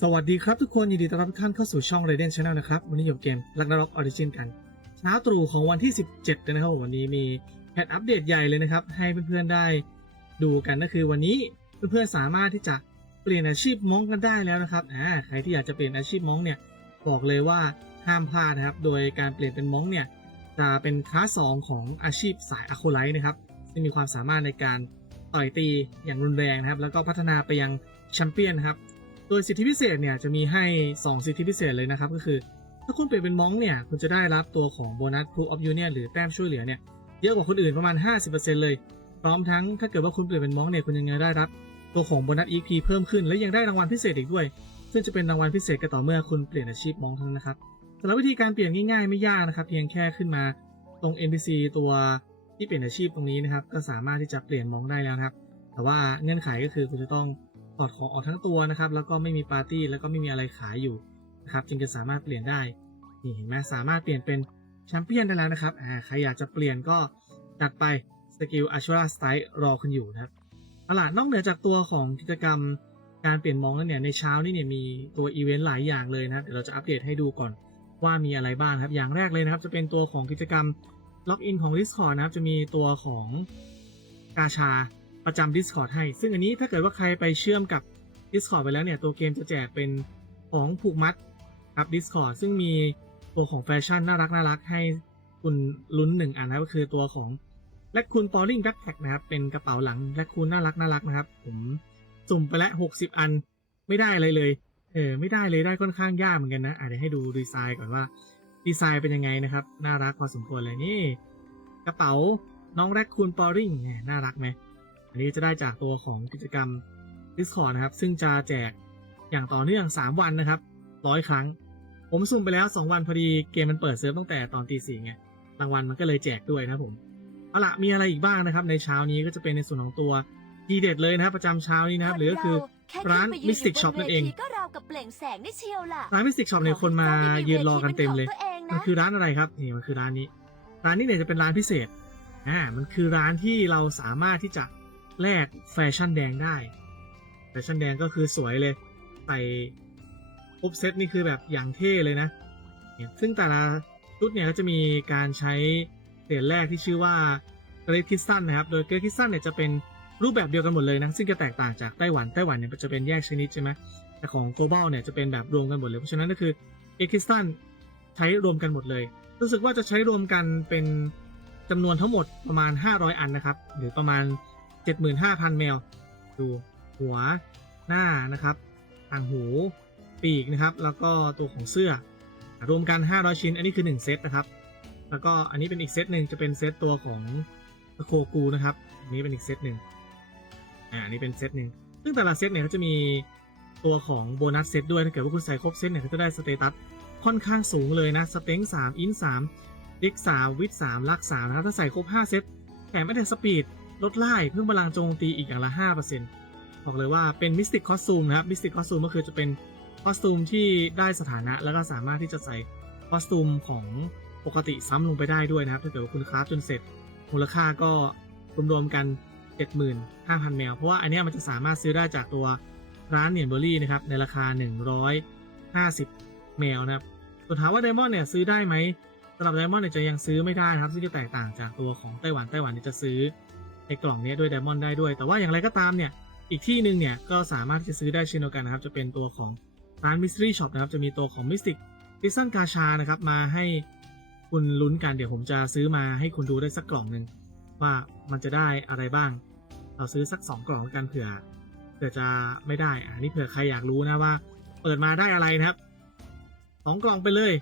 สวัสดีครับทุกคนยินดีต้อนรับทุกท่านเข้าสู่ช่อง Raiden Channel นะครับ วันนี้อยู่กับเกม Ragnarok Origin กันเช้าตรู่ของวันที่ 17เลยนะครับ วันนี้มีแพทอัปเดตใหญ่เลยนะครับ ให้เพื่อนๆได้ดูกันก็คือวันนี้เพื่อนๆสามารถที่จะเปลี่ยนอาชีพม้องกันได้แล้วนะครับอ่าใครที่อยากจะเปลี่ยนอาชีพม้องเนี่ยบอกเลยว่าห้ามพลาดนะครับ โดยการเปลี่ยนเป็นม้องเนี่ยจะเป็นคลาสสองของอาชีพสายอะโคไลท์นะครับซึ่งมีความสามารถในการต่อยตีอย่างรุนแรงนะครับ แล้วก็พัฒนาไปยังแชมเปี้ยนครับ โดยสิทธิพิเศษเนี่ยจะมีให้ 2 สิทธิพิเศษเลยนะครับ ก็คือ ถ้าคุณเปลี่ยนเป็นมองเนี่ยคุณจะได้รับตัวของโบนัส Proof of Union หรือแต้มช่วยเหลือเนี่ยเยอะกว่าคนอื่นประมาณ 50%เลย พร้อมทั้งถ้าเกิดว่าคุณเปลี่ยนเป็นมองเนี่ยคุณยังได้รับตัวของโบนัส EP เพิ่มขึ้น และยังได้รางวัลพิเศษอีกด้วย ซึ่งจะเป็นรางวัลพิเศษก็ต่อเมื่อคุณเปลี่ยนอาชีพมองเท่านั้นนะครับสำหรับวิธีการเปลี่ยนง่ายๆ ไม่ยากนะครับเพียงแค่ขึ้นมาตรง NPC ตัวที่เปลี่ยนอาชีพตรงนี้นะครับก็สามารถที่จะเปลี่ยนมองได้แล้วนะครับ แต่ว่าเงื่อนไขก็คือคุณจะต้อง ถอดของออกทั้งตัวนะครับ แล้วก็ไม่มีปาร์ตี้แล้วก็ไม่มีอะไรขายอยู่นะครับจึงจะสามารถเปลี่ยนได้นี่เห็นไหมสามารถเปลี่ยนเป็นแชมเปี้ยนได้แล้วนะครับอ่าใครอยากจะเปลี่ยนก็จัดไปสกิลอัชราสไตล์รอคุณอยู่นะครับเอาล่ะนอกเหนือจากตัวของกิจกรรมการเปลี่ยนมองแล้วเนี่ยในเช้านี่เนี่ยมีตัวอีเวนต์หลายอย่างเลยนะครับเดี๋ยวเราจะอัปเดตให้ดูก่อนว่ามีอะไรบ้างครับ อย่างแรกเลยนะครับ จะเป็นตัวของกิจกรรมล็อกอินของ Discord นะครับ จะมีตัวของกาชา ประจำ Discord ให้ ซึ่งอันนี้ถ้าเกิดว่าใครไปเชื่อมกับ Discord ไปแล้วเนี่ย ตัวเกมจะแจกเป็นของผูกมัดครับ Discord ซึ่งมีตัวของแฟชั่นน่ารักน่ารักให้คุณลุ้นหนึ่งอันนะก็คือตัวของแลคคูนปอลิงแบ็คแพ็นะครับ เป็นกระเป๋าหลังแลคคูนน่ารักน่ารักนะครับ ผมสุ่มไปแล้ว60อันไม่ได้อะไรเลย เออ ไม่ได้เลยได้ค่อนข้างยากเหมือนกันนะอะเดี๋ยวให้ดูดีไซน์ก่อนว่าดีไซน์เป็นยังไงนะครับ น่ารักพอสมควรเลยนี่ กระเป๋าน้องแรคคูนปอริงเนี่ยน่ารักไหม อันนี้จะได้จากตัวของกิจกรรม Discord นะครับ ซึ่งจะแจกอย่างต่อเนื่อง 3 วันนะครับร้อยครั้ง ผมสุ่มไปแล้ว 2 วันพอดีเกมมันเปิดเซิร์ฟตั้งแต่ตอนตีสี่ไงรางวัลมันก็เลยแจกด้วยนะครับผมเอาละมีอะไรอีกบ้างนะครับ ในเช้านี้ก็จะเป็นในส่วนของตัวดีเด็ดเลยนะครับ ประจำเช้านี้นะครับหรือก็คือร้าน Mystic Shop นั่นเองก็ราวกับเปล่งแสงได้เชียวล่ะร้านมิสติกช็อปเนี่ยคนมายืนรอกันเต็มเลยของมันคือร้านอะไรครับนี่มันคือร้านนี้ ร้านนี้เนี่ยจะเป็นร้านพิเศษอ่ามันคือร้านที่เราสามารถที่จะ แลกแฟชั่นแดงได้ แฟชั่นแดงก็คือสวยเลย ใส่ครบเซตนี่คือแบบอย่างเท่เลยนะ ซึ่งแต่ละชุดเนี่ยก็จะมีการใช้เหรียญแรกที่ชื่อว่าเกรดคิสตันนะครับ โดยเกรดคิสตันเนี่ยจะเป็นรูปแบบเดียวกันหมดเลยนะ ซึ่งจะแตกต่างจากไต้หวัน ไต้หวันเนี่ยจะเป็นแยกชนิดใช่ไหมแต่ของ global เนี่ยจะเป็นแบบรวมกันหมดเลย เพราะฉะนั้นก็คือเกรดคิสตันใช้รวมกันหมดเลย รู้สึกว่าจะใช้รวมกันเป็นจำนวนทั้งหมดประมาณ 500 อันนะครับ หรือประมาณ 75,000แมว ดูหัวหน้านะครับต่างหูปีกนะครับ แล้วก็ตัวของเสื้อ รวมกัน 500 ชิ้น อันนี้คือ 1 เซตนะครับ แล้วก็อันนี้เป็นอีกเซตหนึ่งจะเป็นเซตตัวของโคกูนะครับอันนี้เป็นอีกเซตหนึ่งอ่าอันนี้เป็นเซตหนึ่งซึ่งแต่ละเซตเนี่ยก็จะมีตัวของโบนัสเซตด้วยถ้าเกิดว่าคุณใส่ครบเซตเนี่ยก็จะได้สเตตัสค่อนข้างสูงเลยนะสเต็งสามอินสามดิกสามวิทสามลักสามนะครับถ้าใส่ครบ 5 เซตแถมไม่แต่สปีด ลดไล่เพิ่มพลังโจมตีอีกอย่างละ 5%บอกเลยว่าเป็นมิสติกคอสตูมนะครับมิสติกคอสตูมก็คือจะเป็นคอสตูมที่ได้สถานะแล้วก็สามารถที่จะใส่คอสตูมของปกติซ้ำลงไปได้ด้วยนะครับถ้าเกิดว่าคุณคราฟจนเสร็จมูลค่าก็รวมๆกัน 75,000 แมว เพราะว่าอันเนี้ยมันจะสามารถซื้อได้จากตัวร้านเนียนเบอรี่นะครับในราคา 150 แมวนะครับส่วนถามว่าไดมอนด์เนี่ยซื้อได้ไหมสำหรับไดมอนด์เนี่ยจะยังซื้อไม่ได้นะครับซึ่งจะแตกต่างจากตัวของไต้หวันไต้หวันเนี่ยจะซื้อ ในกล่องนี้ด้วยไดมอนด์ได้ด้วย แต่ว่าอย่างไรก็ตามเนี่ย อีกที่หนึ่งเนี่ย ก็สามารถที่จะซื้อได้เช่นเดียวกันนะครับ จะเป็นตัวของร้าน Mystery Shop นะครับ จะมีตัวของ Mystic p r i s o n กาชานะครับ มาให้คุณลุ้นกัน เดี๋ยวผมจะซื้อมาให้คุณดูได้สักกล่องหนึ่งว่ามันจะได้อะไรบ้าง เราซื้อสักสองกล่องกันเผื่อเผื่อจะไม่ได้อันนี้เผื่อใครอยากรู้นะว่า เปิดมาได้อะไรนะครับสองกล่องไปเลย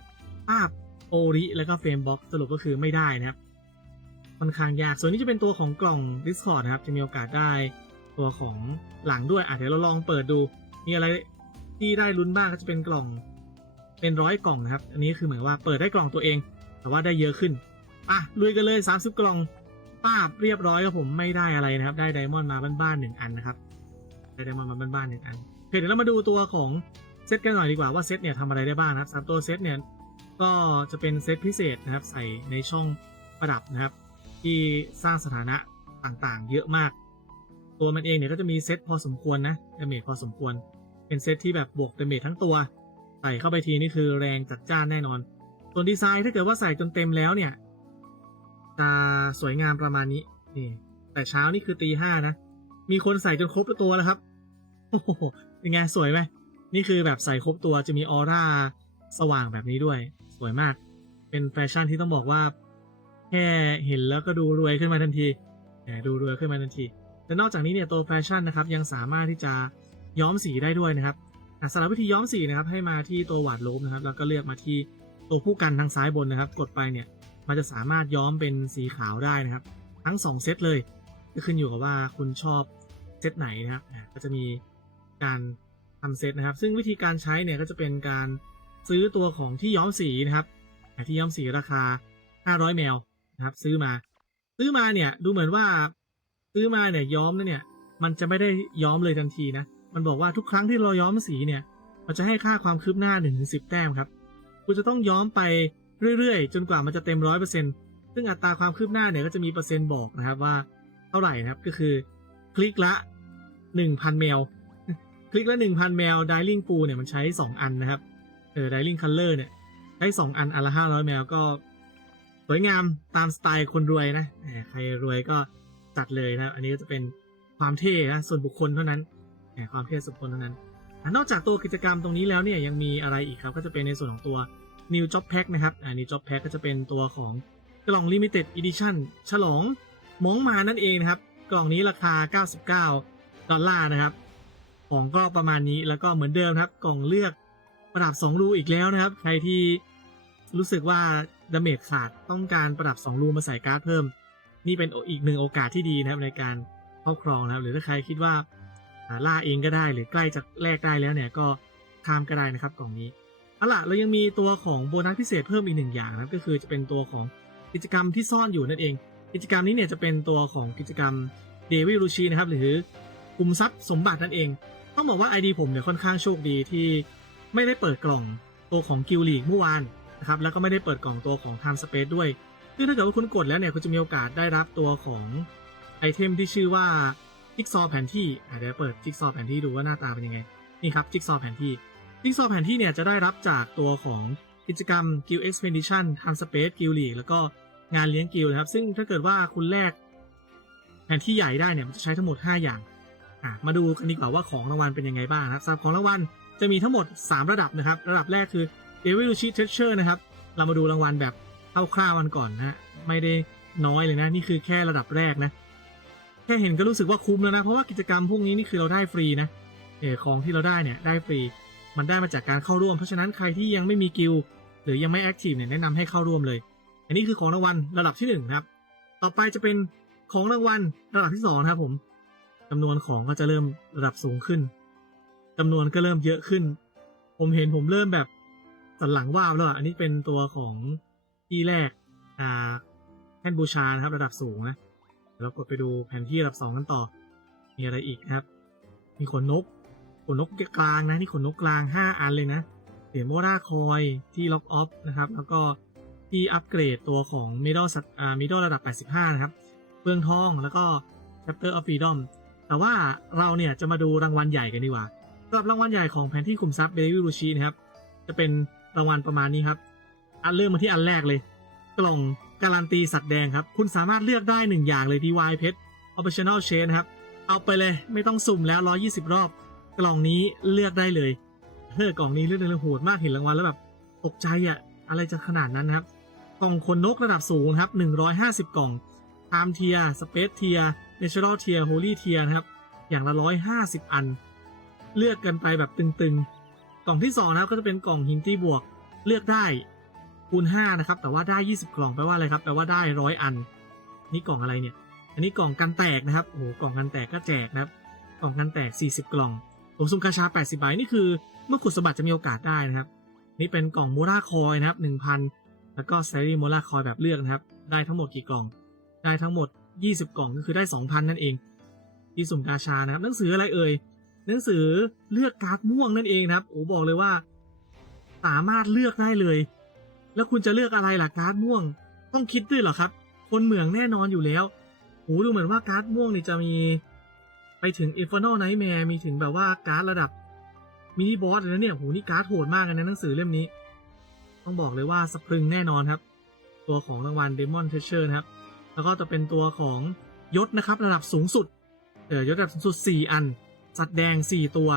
ภาพโอริแล้วก็เฟรมบ็อกสรุปก็คือไม่ได้นะครับ ค่อนข้างยาก ส่วนนี้จะเป็นตัวของกล่อง Discord นะครับ จะมีโอกาสได้ตัวของหลังด้วยอะเดี๋ยวเราลองเปิดดู มีอะไรที่ได้ลุ้นบ้างก็จะเป็นกล่องเป็นร้อยกล่องนะครับ อันนี้คือเหมือนว่าเปิดได้กล่องตัวเอง แต่ว่าได้เยอะขึ้นอะลุยกันเลย 30 กล่องป้าบเรียบร้อยครับผมไม่ได้อะไรนะครับ ได้ไดมอนด์มาบ้านๆหนึ่งอันนะครับ ได้ไดมอนด์มาบ้านๆหนึ่งอันโอเคเดี๋ยวเรามาดูตัวของเซตกันหน่อยดีกว่าว่าเซตเนี่ยทำอะไรได้บ้างนะครับสามตัวเซตเนี่ยก็จะเป็นเซตพิเศษนะครับ ใส่ในช่องประดับนะครับ ที่สร้างสถานะต่างๆ เยอะมาก ตัวมันเองเนี่ยก็จะมีเซตพอสมควรนะดาเมจพอสมควร เป็นเซตที่แบบบวกเดเมจทั้งตัว ใส่เข้าไปทีนี่คือแรงจัดจ้านแน่นอน ส่วนดีไซน์ถ้าเกิดว่าใส่จนเต็มแล้วเนี่ยจะสวยงามประมาณนี้นี่แต่เช้านี่คือตีห้านะ มีคนใส่จนครบตัวแล้วครับโอ้โหเป็นไงสวยไหมนี่คือแบบใส่ครบตัวจะมีออร่าสว่างแบบนี้ด้วย สวยมาก เป็นแฟชั่นที่ต้องบอกว่า แค่เห็นแล้วก็ดูรวยขึ้นมาทันทีดูรวยขึ้นมาทันทีแต่นอกจากนี้เนี่ยตัวแฟชั่นนะครับยังสามารถที่จะย้อมสีได้ด้วยนะครับสำหรับวิธีย้อมสีนะครับให้มาที่ตัวหวาดลบนะครับ แล้วก็เลือกมาที่ตัวผู้กันทางซ้ายบนนะครับ กดไปเนี่ยมันจะสามารถย้อมเป็นสีขาวได้นะครับ ทั้ง 2 เซตเลยก็ขึ้นอยู่กับว่าคุณชอบเซตไหนนะครับก็จะมีการทำเซตนะครับ ซึ่งวิธีการใช้เนี่ยก็จะเป็นการซื้อตัวของที่ย้อมสีนะครับที่ย้อมสีราคา 500 แมว นะครับ ซื้อมา ซื้อมาเนี่ย ดูเหมือนว่า ซื้อมาเนี่ยย้อมเนี่ย มันจะไม่ได้ย้อมเลยทันทีนะ มันบอกว่าทุกครั้งที่เราย้อมสีเนี่ย มันจะให้ค่าความคืบหน้า1นถึงสิแต้มครับคุณจะต้องย้อมไปเรื่อยๆ จนกว่ามันจะเต็มร้อยเปอร์เซ็นต์ซึ่งอัตราความคืบหน้าเนี่ยก็จะมีเปอร์เซ็นต์บอกนะครับว่าเท่าไหร่นะครับก็คือคลิกละ 1,000แมวคลิกละ 1,000แมวด i ลิงฟูเนี่ยมันใช้ 2 อันนะครับ เออด i ลิงคัลเลอร์เนี่ย ใช้ 2 อันอันละ500แมวก็ สวยงามตามสไตล์คนรวยนะใครรวยก็จัดเลยนะ อันนี้ก็จะเป็นความเท่นะส่วนบุคคลเท่านั้นความเท่ส่วนบุคคลเท่านั้นนอกจากตัวกิจกรรมตรงนี้แล้วเนี่ยยังมีอะไรอีกครับ ก็จะเป็นในส่วนของตัว New Job Pack นะครับอ่า New Job Pack ก็จะเป็นตัวของกล่อง Limited Edition ฉลองมองมานั่นเองนะครับ กล่องนี้ราคา 99 ดอลลาร์นะครับ ของก็ประมาณนี้แล้วก็เหมือนเดิมครับ กล่องเลือกประดับ 2 รูอีกแล้วนะครับ ใครที่รู้สึกว่า ดาเมจขาดต้องการประดับ 2 รูมาใส่การ์ดเพิ่ม นี่เป็นอีกหนึ่งโอกาสที่ดีนะครับในการครอบครองนะครับหรือถ้าใครคิดว่าล่าเองก็ได้หรือใกล้จะแลกได้แล้วเนี่ยก็ทามก็ได้นะครับกล่องนี้เอาล่ะเรายังมีตัวของโบนัสพิเศษเพิ่มอีกหนึ่งอย่างนะครับก็คือจะเป็นตัวของกิจกรรมที่ซ่อนอยู่นั่นเอง กิจกรรมนี้เนี่ยจะเป็นตัวของกิจกรรมเดวิลูชีนะครับหรือคุมทรัพย์สมบัตินั่นเอง ต้องบอกว่า ID ผมเนี่ยค่อนข้างโชคดีที่ไม่ได้เปิดกล่องตัวของกิลลีกเมื่อวาน นะครับแล้วก็ไม่ได้เปิดกล่องตัวของ Time Space ด้วยซึ่งถ้าเกิดว่าคุณกดแล้วเนี่ยคุณจะมีโอกาสได้รับตัวของไอเทมที่ชื่อว่าจิ๊กซอว์แผนที่อะเดี๋ยวเปิดจิ๊กซอว์แผนที่ดูว่าหน้าตาเป็นยังไงนี่ครับจิ๊กซอว์แผนที่จิ๊กซอว์แผนที่เนี่ยจะได้รับจากตัวของกิจกรรม Guild Expedition Time Space Guild League แล้วก็งานเลี้ยงกิลนะครับซึ่งถ้าเกิดว่าคุณแลกแผนที่ใหญ่ได้เนี่ยมันจะใช้ทั้งหมด 5 อย่างอะมาดูกันดีกว่าว่าของรางวัลเป็นยังไงบ้างนะครับสำหรับของรางวัลจะมีทั้งหมด 3 ระดับนะครับ ระดับแรกคือ d e v i l u c h i Treasure นะครับ เรามาดูรางวัลแบบคร่าวๆกันก่อนนะไม่ได้น้อยเลยนะ นี่คือแค่ระดับแรกนะ แค่เห็นก็รู้สึกว่าคุ้มแล้วนะ เพราะว่ากิจกรรมพวกนี้นี่คือเราได้ฟรีนะเออของที่เราได้เนี่ยได้ฟรี มันได้มาจากการเข้าร่วม เพราะฉะนั้นใครที่ยังไม่มีกิลหรือยังไม่แอคทีฟเนี่ยแนะนำให้เข้าร่วมเลย อันนี้คือของรางวัลระดับที่หนึ่งครับ ต่อไปจะเป็นของรางวัลระดับที่สองนะครับผมจำนวนของก็จะเริ่มระดับสูงขึ้นจำนวนก็เริ่มเยอะขึ้น ผมเห็นผมเริ่มแบบ สันหลังวาบแล้วอันนี้เป็นตัวของที่แรกอ่าแท่นบูชานะครับระดับสูงนะเดี๋ยวเรากดไปดูแผนที่ระดับสองกันต่อ มีอะไรอีกครับ มีขนนกขนนกกลางนะนี่ขนนกกลาง 5 อันเลยนะเหรียโมราคอยที่ล็อกออฟนะครับ แล้วก็ที่อัปเกรดตัวของมิด d ลสัตอ่ามิด d ลระดับ 85 นะครับเฟืองทองแล้วก็ Chapter of Freedom แต่ว่าเราเนี่ยจะมาดูรางวัลใหญ่กันดีกว่าสำหรับรางวัลใหญ่ของแผนที่ขุมทรัพย์เบวิลูชีนะครับ จะเป็น รางวัลประมาณนี้ครับ อันเริ่มมาที่อันแรกเลย กล่องการันตีสัตว์แดงครับ คุณสามารถเลือกได้หนึ่งอย่างเลยที่วายเพชร Optional Chain นครับ เอาไปเลยไม่ต้องสุ่มแล้ว 120 รอบ กล่องนี้เลือกได้เลยเฮ้ยกล่องนี้เลือกได้เลยโหดมากเห็นรางวัลแล้วแบบตกใจอะอะไรจะขนาดนั้นครับกล่องคนนกระดับสูงครับ 150 กล่อง Time Tier Space Tier Natural Tier Holy Tier นะครับ อย่างละ 150 อัน เลือกกันไปแบบตึงๆ กล่องที่2นะครับก็จะเป็นกล่องหินตีบวกเลือกได้คูณ5นะครับแต่ว่าได้ 20 กล่องแปลว่าอะไรครับแปลว่าได้100อัน นี่กล่องอะไรเนี่ย อันนี้กล่องกันแตกนะครับโอ้โหกล่องกันแตกก็แจกนะครับ กล่องกันแตก 40 กล่องผมซุ่มกาชา 80ใบนี่คือเมื่อขุดสมบัติจะมีโอกาสได้นะครับ นี่เป็นกล่องโมราคอยนะครับ 1,000 แล้วก็แซรีโมราคอยแบบเลือกนะครับ ได้ทั้งหมดกี่กล่อง ได้ทั้งหมด 20 กล่องก็คือได้ 2,000 นั่นเอง ที่สุ่มกาชานะครับหนังสืออะไรเอ่ย หนังสือเลือกการ์ดม่วงนั่นเองครับโอ้บอกเลยว่า สามารถเลือกได้เลย แล้วคุณจะเลือกอะไรล่ะการ์ดม่วง ต้องคิดด้วยเหรอครับ คนเหมืองแน่นอนอยู่แล้วโหดูเหมือนว่าการ์ดม่วงนี่จะมี ไปถึง Infernal Nightmare มีถึงแบบว่าการ์ดระดับมินิบอสเลยนะเนี่ยโหนี่การ์ดโหดมากนะหนังสือเล่มนี้ ต้องบอกเลยว่าสปรึงแน่นอนครับ ตัวของรางวัล Demon Treasure นะครับ แล้วก็จะเป็นตัวของยศนะครับระดับสูงสุดเออยศระดับสูงสุด 4 อัน สัตว์แดง 4 ตัว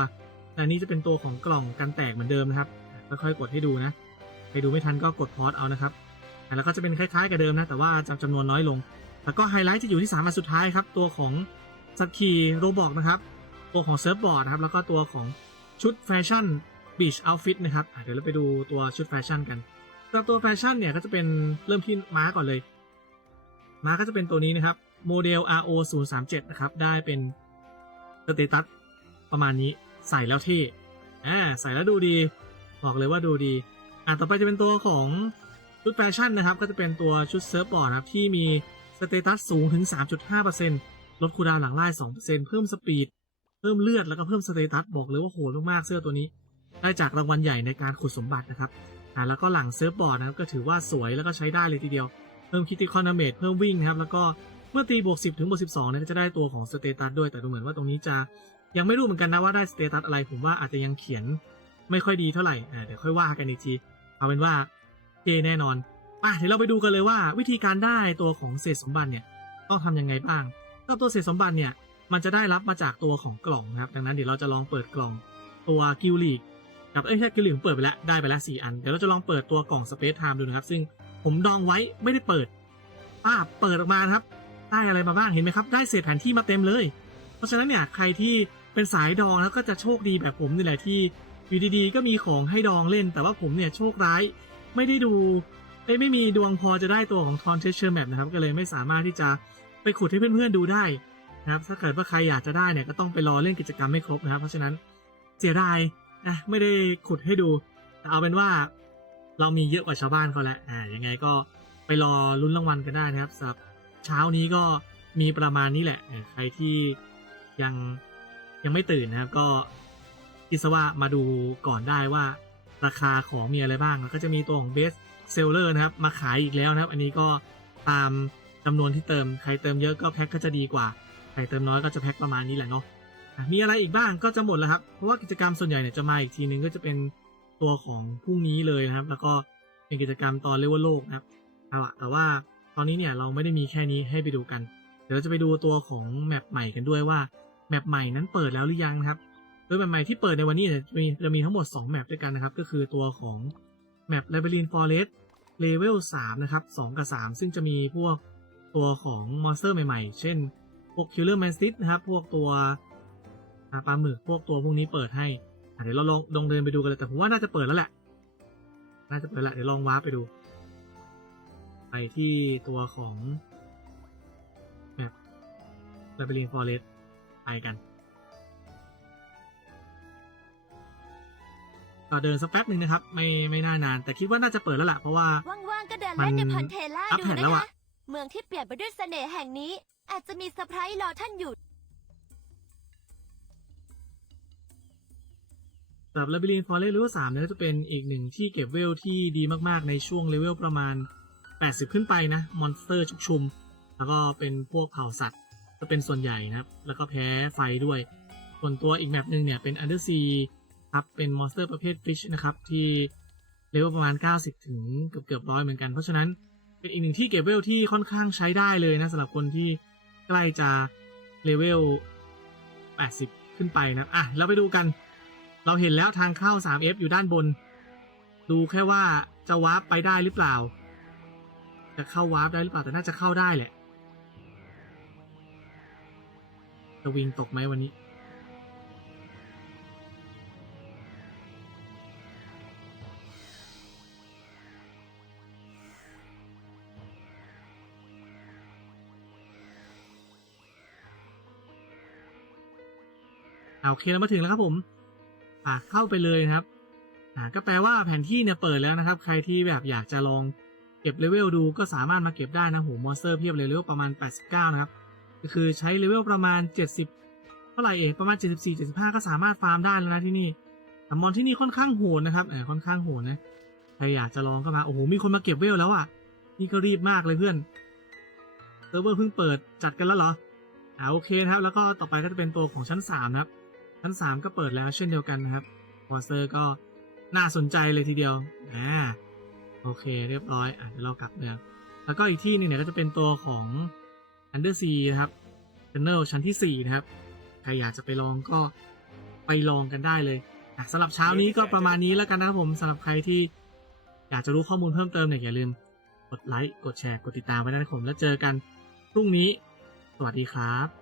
แต่นี่จะเป็นตัวของกล่องกันแตกเหมือนเดิมนะครับค่อยๆกดให้ดูนะใครดูไม่ทันก็กดพอสเอานะครับแล้วก็จะเป็นคล้ายๆกับเดิมนะแต่ว่าจำนวนน้อยลง แล้วก็ไฮไลท์จะอยู่ที่3อันสุดท้ายครับตัวของสัตว์ขี่โรบอกนะครับตัวของเซิร์ฟบอร์ดนะครับแล้วก็ตัวของชุดแฟชั่นบีชเอาฟิตนะครับเดี๋ยวเราไปดูตัวชุดแฟชั่นกันสำหรับตัวแฟชั่นเนี่ยก็จะเป็นเริ่มที่ม้าก่อนเลย ม้าก็จะเป็นตัวนี้นะครับโมเดล RO 0 3 7นะครับได้เป็นสเตตัส ประมาณนี้ใส่แล้วเท่อ่าใส่แล้วดูดี บอกเลยว่าดูดี อ่าต่อไปจะเป็นตัวของชุดแฟชั่นนะครับ ก็จะเป็นตัวชุดเซิร์ฟบอร์ดนะครับที่มีสเตตัสสูงถึง 3.5%ลดคูดาวหลังไล่2%เพิ่มสปีด เพิ่มเลือดแล้วก็เพิ่มสเตตัสบอกเลยว่าโหดมากๆเสื้อตัวนี้ ได้จากรางวัลใหญ่ในการขุดสมบัตินะครับอ่าแล้วก็หลังเซิร์ฟบอร์ดนะครับก็ถือว่าสวยแล้วก็ใช้ได้เลยทีเดียว เพิ่มคิติคอนเมจเพิ่มวิ่งนะครับแล้วก็เมื่อตีบวก10ถึงบวก12เนี่ยจะได้ตัวของสเตตัสด้วยแต่ดูเหมือนว่าตรงนี้จะ ยังไม่รู้เหมือนกันนะว่าได้สเตตัสอะไรผมว่าอาจจะยังเขียนไม่ค่อยดีเท่าไหร่เดี๋ยวค่อยว่ากันอีกทีเอาเป็นว่าเจแน่นอนอะเดี๋ยวเราไปดูกันเลยว่าวิธีการได้ตัวของเศษสมบัติเนี่ยต้องทำยังไงบ้างก็ตัวเศษสมบัติเนี่ยมันจะได้รับมาจากตัวของกล่องนะครับ ดังนั้นเดี๋ยวเราจะลองเปิดกล่องตัวกิลลีกกับเอ้ยแค่กิลลีกผมเปิดไปแล้วได้ไปแล้วสี่อัน เดี๋ยวเราจะลองเปิดตัวกล่องสเปซไทม์ดูนะครับ ซึ่งผมดองไว้ไม่ได้เปิดป้าเปิดออกมาครับ ได้อะไรมาบ้างเห็นไหมครับ ได้เศษแผนที่มาเต็มเลย เพราะฉะนั้นเนี่ยใครที่ เป็นสายดองแล้วก็จะโชคดีแบบผมนี่แหละที่อยู่ดีๆก็มีของให้ดองเล่น แต่ว่าผมเนี่ยโชคร้ายไม่ได้ดูเอ้ไม่มีดวงพอจะได้ตัวของทอนเทเชอร์แมปนะครับก็เลยไม่สามารถที่จะไปขุดให้เพื่อนๆดูได้นะครับถ้าเกิดว่าใครอยากจะได้เนี่ยก็ต้องไปรอเล่นกิจกรรมไม่ครบนะครับ เพราะฉะนั้นเสียดายนะไม่ได้ขุดให้ดูแต่เอาเป็นว่าเรามีเยอะกว่าชาวบ้านเขาแล้วอ่ายังไงก็ไปรอลุ้นรางวัลกันได้นะครับสำหรับเช้านี้ก็มีประมาณนี้แหละ ใครที่ยัง ยังไม่ตื่นนะครับ ก็คิดซะว่ามาดูก่อนได้ว่าราคาของมีอะไรบ้าง แล้วก็จะมีตัวของเบสเซลเลอร์นะครับ มาขายอีกแล้วนะครับ อันนี้ก็ตามจำนวนที่เติม ใครเติมเยอะก็แพ็คก็จะดีกว่า ใครเติมน้อยก็จะแพ็คประมาณนี้แหละเนาะมีอะไรอีกบ้างก็จะหมดแล้วครับ เพราะว่ากิจกรรมส่วนใหญ่เนี่ยจะมาอีกทีนึงก็จะเป็นตัวของพรุ่งนี้เลยนะครับ แล้วก็เป็นกิจกรรมตอนเลเวลโลกนะครับเอาละแต่ว่าตอนนี้เนี่ยเราไม่ได้มีแค่นี้ให้ไปดูกัน เดี๋ยวเราจะไปดูตัวของแมปใหม่กันด้วยว่า แมปใหม่นั้นเปิดแล้วหรือยังนะครับโดยแมปใหม่ที่เปิดในวันนี้จะมีจะมีทั้งหมด 2 แมปด้วยกันนะครับ ก็คือตัวของแมป Labyrinth Forest Level 3นะครับ2กับ 3 ซึ่งจะมีพวกตัวของมอนสเตอร์ใหม่ๆ เช่น พวก Killer Man s t i t นะครับ พวกตัวปลาหมึก พวกตัวพวกนี้เปิดให้ เดี๋ยวเราลองลองเดินไปดูกันเลย แต่ผมว่าน่าจะเปิดแล้วแหละ น่าจะเปิดแล้วเดี๋ยวลองวาร์ปไปดู ไปที่ตัวของแมป Labyrinth Forest ไปกัน ก็เดินสักแป๊บหนึ่งนะครับ ไม่ไม่น่านาน แต่คิดว่าน่าจะเปิดแล้วแหละเพราะว่า ว่างๆก็เดินเล่นในมันพอนเทล่าอัพดูแผ่นแล้นะวคะอะเมืองที่เปลี่ยนไปด้วยเสน่ห์แห่งนี้ อาจจะมีเซอร์ไพรส์รอท่านอยู่ สำหรับ Labyrinth Forest Level 3เนี่ยก็จะเป็นอีกหนึ่งที่เก็บเวลที่ดีมากๆ ในช่วงเลเวลประมาณ 80 ขึ้นไปนะ มอนสเตอร์ชุกชุม แล้วก็เป็นพวกเผ่าสัตว์ จะเป็นส่วนใหญ่นะครับ แล้วก็แพ้ไฟด้วย ส่วนตัวอีกแมปหนึ่งเนี่ยเป็น Undersea ครับ เป็นมอนสเตอร์ประเภท Fish นะครับ ที่เลเวลประมาณ 90 ถึงเกือบเกือบร้อยเหมือนกัน เพราะฉะนั้นเป็นอีกหนึ่งที่เก็บเวลที่ค่อนข้างใช้ได้เลยนะสำหรับคนที่ใกล้จะเลเวล 80 ขึ้นไปนะ อะ เราไปดูกัน เราเห็นแล้วทางเข้า 3F อยู่ด้านบน ดูแค่ว่าจะวาร์ปไปได้หรือเปล่า จะเข้าวาร์ปได้หรือเปล่า แต่น่าจะเข้าได้แหละ จะวิงตกไหมวันนี้อ่าโอเคเรามาถึงแล้วครับผมอ่าเข้าไปเลยนะครับอ่าก็แปลว่าแผนที่เนี่ยเปิดแล้วนะครับ ใครที่แบบอยากจะลองเก็บเลเวลดูก็สามารถมาเก็บได้นะโหมอนสเตอร์เพียบเลยเลเวลประมาณ 89 นะครับ ก็คือใช้เลเวลประมาณ 70 เท่าไหร่เองประมาณ 74 75 ก็สามารถฟาร์มได้แล้วนะที่นี่แต่มอนที่นี่ค่อนข้างโหดนะครับเออค่อนข้างโหดนะใครอยากจะลองก็มา โอ้โห มีคนมาเก็บเวลแล้วอะ นี่ก็รีบมากเลยเพื่อนเซิร์ฟเวอร์เพิ่งเปิดจัดกันแล้วเหรออ่าโอเคนะครับ แล้วก็ต่อไปก็จะเป็นตัวของชั้น 3 นะครับ ชั้น 3 ก็เปิดแล้วเช่นเดียวกันนะครับวอเซอร์ก็น่าสนใจเลยทีเดียว อ่า โอเค เรียบร้อย อะเดี๋ยวเรากลับเมืองแล้วก็อีกที่นึงเนี่ยก็จะเป็นตัวของ Undersea นะครับ Channel ชั้นที่ 4 นะครับ ใครอยากจะไปลองก็ไปลองกันได้เลยสำหรับเช้านี้ก็ประมาณนี้แล้วกันนะครับผมสำหรับใครที่อยากจะรู้ข้อมูลเพิ่มเติมเนี่ยอย่าลืมกดไลค์ กดแชร์ กดติดตามไว้นะครับผมแล้วเจอกันพรุ่งนี้ สวัสดีครับ